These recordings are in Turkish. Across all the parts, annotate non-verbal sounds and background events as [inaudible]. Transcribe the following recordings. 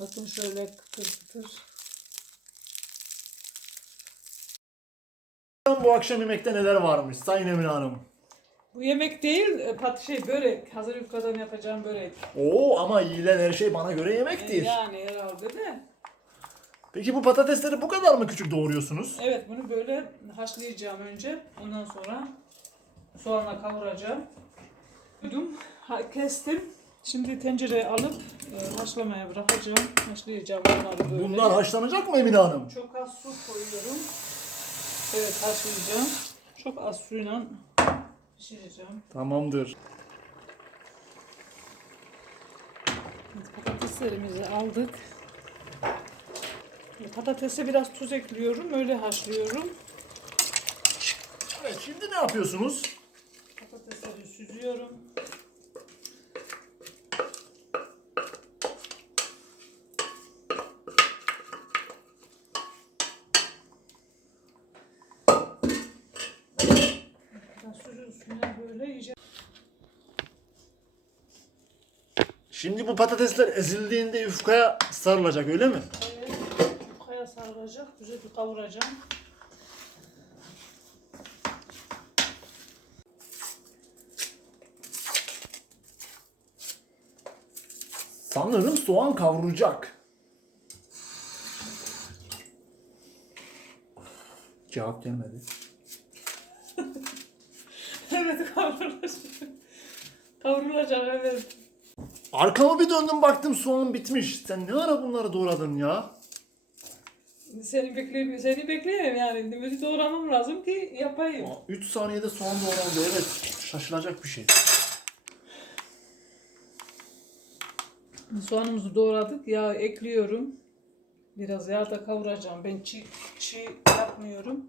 Bakın şöyle kıtır kıtır. Bu akşam yemekte neler varmış Sayın Emine Hanım? Bu yemek değil, e, pat şey börek. Hazır yufkadan yapacağım börek. Oo ama yiyilen her şey bana göre yemektir. Yani herhalde de. Peki bu patatesleri bu kadar mı küçük doğruyorsunuz? Evet bunu böyle haşlayacağım önce. Ondan sonra soğanla kavuracağım. Koydum, ha- kestim. Şimdi tencereye alıp e, haşlamaya bırakacağım. Haşlayacağım onları böyle. Bunlar haşlanacak mı Emine Hanım? Çok az su koyuyorum. Evet haşlayacağım. Çok az suyla pişireceğim. Tamamdır. Evet, Patateslerimizi aldık. Patatese biraz tuz ekliyorum. Öyle haşlıyorum. Evet şimdi ne yapıyorsunuz? Patatesleri süzüyorum. Biraz böyle iyice. Şimdi bu patatesler ezildiğinde yufkaya sarılacak öyle mi? Evet, yufkaya sarılacak. Güzel bir kavuracağım. Sanırım soğan kavrulacak. Cevap gelmedi. Evet kavrulacak. Kavrulacak evet. Arkama bir döndüm baktım soğan bitmiş. Sen ne ara bunları doğradın ya? Seni bekleyeyim, seni bekleyemem yani. Limiti doğramam lazım ki yapayım. 3 saniyede soğan doğrandı evet. Şaşılacak bir şey. Soğanımızı doğradık. Yağ ekliyorum. Biraz yağ da kavuracağım. Ben çiğ, çiğ yapmıyorum.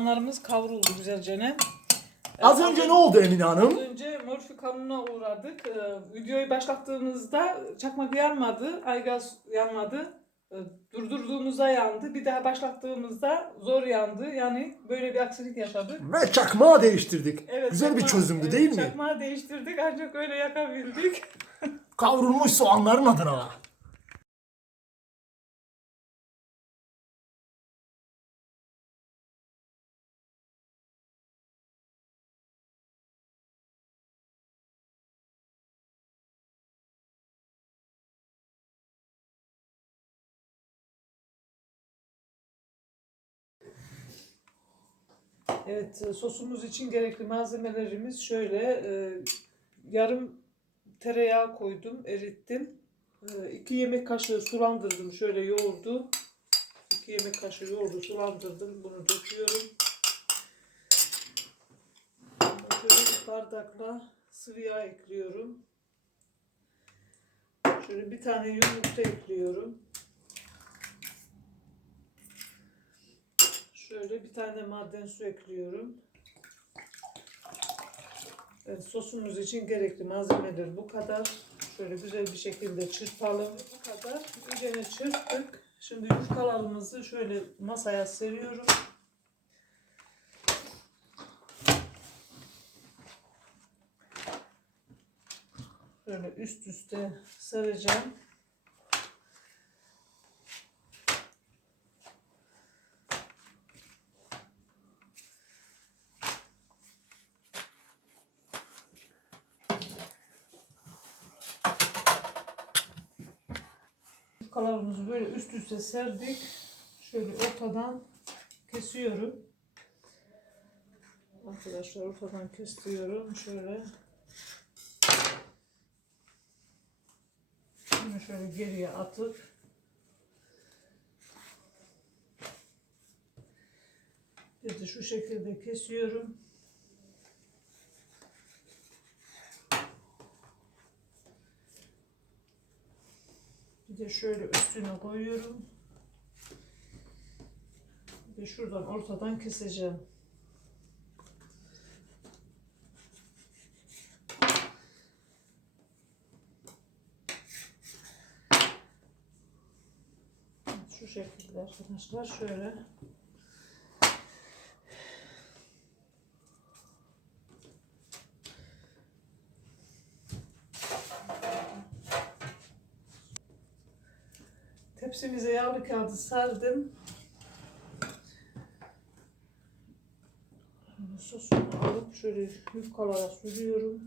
Soğanlarımız kavruldu güzelce ne? Az önce ne oldu Emine Az Hanım? önce morfi kanuna uğradık. Ee, videoyu başlattığımızda çakmak yanmadı, aygaz yanmadı. Ee, durdurduğumuzda yandı. Bir daha başlattığımızda zor yandı. Yani böyle bir aksilik yaşadık. Ve çakmağı değiştirdik. Evet, Güzel bir çözümdü evet, değil mi? Çakmağı değiştirdik ancak öyle yakabildik. [laughs] [laughs] Kavrulmuş soğanların adına. Evet, e, sosumuz için gerekli malzemelerimiz şöyle. e, yarım tereyağı koydum, erittim. 2 yemek kaşığı sulandırdım, şöyle yoğurdu. 2 yemek kaşığı yoğurdu, sulandırdım. Bunu döküyorum. Şöyle bardakla sıvı yağ ekliyorum. Şöyle bir tane yumurta ekliyorum. Şöyle bir tane maden su ekliyorum. Evet, sosumuz için gerekli malzemeler bu kadar. Şöyle güzel bir şekilde çırpalım. Bu kadar. Üzerine çırptık. Şimdi yufkalarımızı şöyle masaya seriyorum. Böyle üst üste sereceğim. Yufkalarımızı böyle üst üste serdik. Şöyle ortadan kesiyorum. Arkadaşlar ortadan kesiyorum. Şöyle. Bunu şöyle geriye atıp bir de şu şekilde kesiyorum. De şöyle üstüne koyuyorum. De şuradan ortadan keseceğim. Şu şekilde arkadaşlar şöyle. Tepsimize yağlı kağıdı serdim. Sosunu alıp şöyle yufkalara sürüyorum.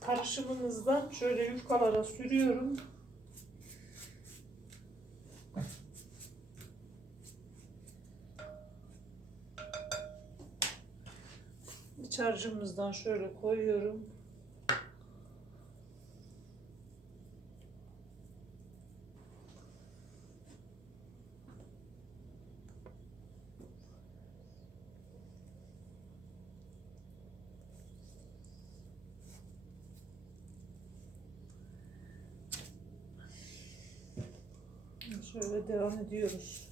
Karışımımızdan şöyle yufkalara sürüyorum. İç harcımızdan şöyle koyuyorum. Şöyle devam ediyoruz.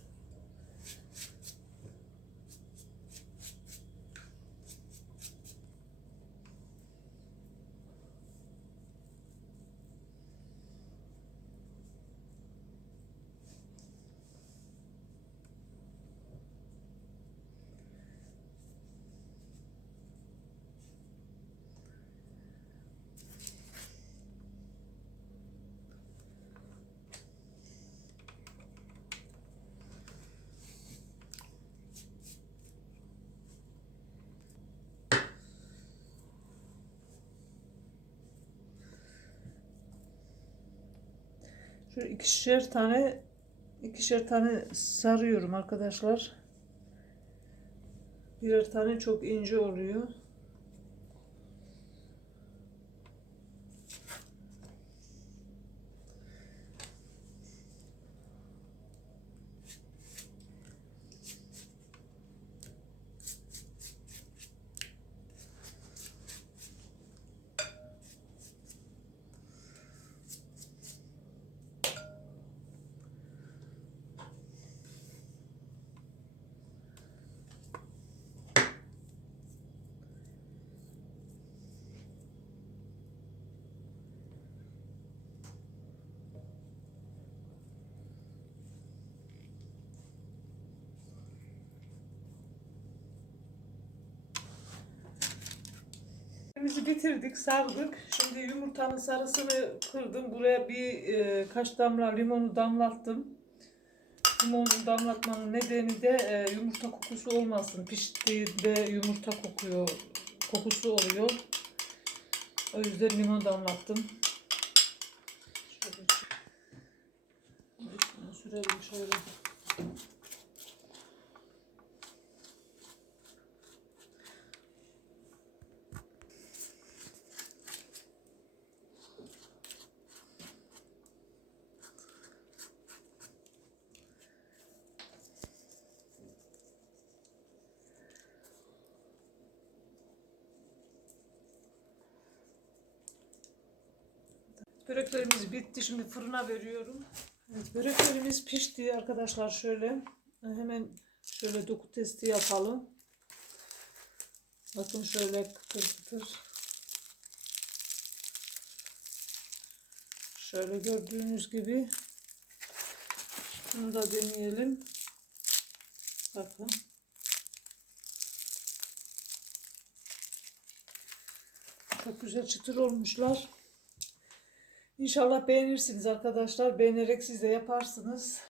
Şöyle ikişer tane ikişer tane sarıyorum arkadaşlar. Birer tane çok ince oluyor. Biz bitirdik, sardık. Şimdi yumurtanın sarısını kırdım. Buraya bir e, kaç damla limonu damlattım. Limonu damlatmanın nedeni de e, yumurta kokusu olmasın. Piştiğinde yumurta kokuyor, kokusu oluyor. O yüzden limon damlattım. Şöyle sürelim şöyle. Böreklerimiz bitti. Şimdi fırına veriyorum. Evet, böreklerimiz pişti arkadaşlar şöyle. Hemen şöyle doku testi yapalım. Bakın şöyle kıtır kıtır. Şöyle gördüğünüz gibi. Bunu da deneyelim. Bakın. Çok güzel çıtır olmuşlar. İnşallah beğenirsiniz arkadaşlar. Beğenerek siz de yaparsınız.